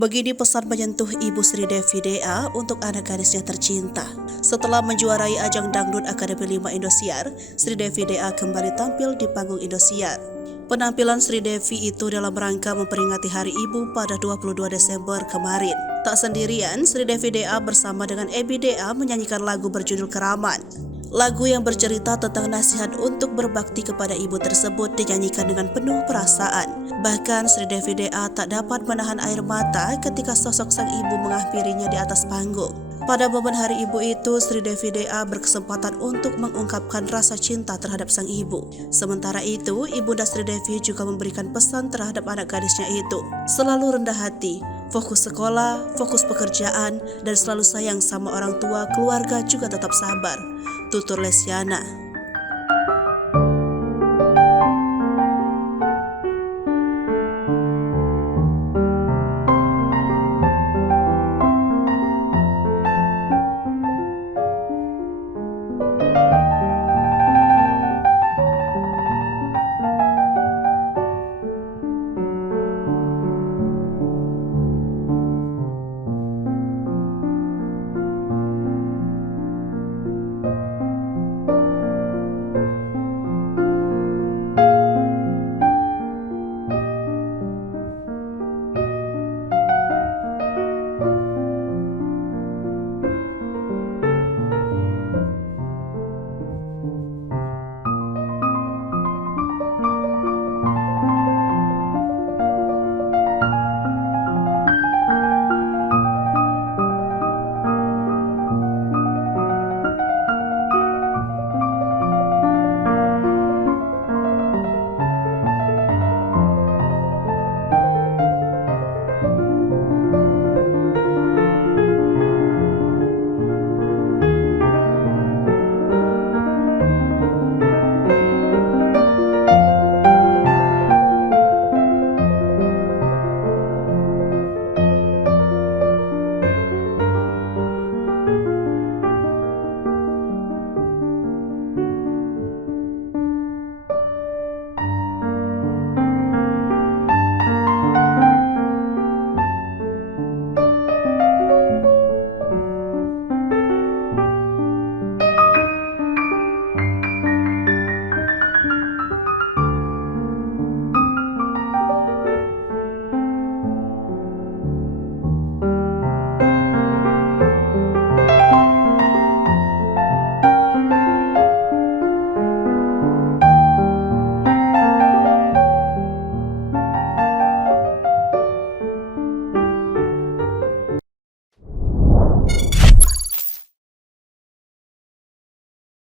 Begini pesan menyentuh Ibu Sri Devi DA untuk anak gadisnya tercinta. Setelah menjuarai ajang Dangdut Akademi 5 Indosiar, Sri Devi DA kembali tampil di panggung Indosiar. Penampilan Sri Devi itu dalam rangka memperingati Hari Ibu pada 22 Desember kemarin. Tak sendirian, Sri Devi DA bersama dengan Ebi DA menyanyikan lagu berjudul Keraman. Lagu yang bercerita tentang nasihat untuk berbakti kepada ibu tersebut dinyanyikan dengan penuh perasaan. Bahkan Sri Devi DA tak dapat menahan air mata ketika sosok sang ibu menghampirinya di atas panggung. Pada momen Hari Ibu itu, Sri Devi DA berkesempatan untuk mengungkapkan rasa cinta terhadap sang ibu. Sementara itu, Ibunda Sri Devi juga memberikan pesan terhadap anak gadisnya itu. Selalu rendah hati, fokus sekolah, fokus pekerjaan, dan selalu sayang sama orang tua, keluarga juga tetap sabar. Tutur Lesyana.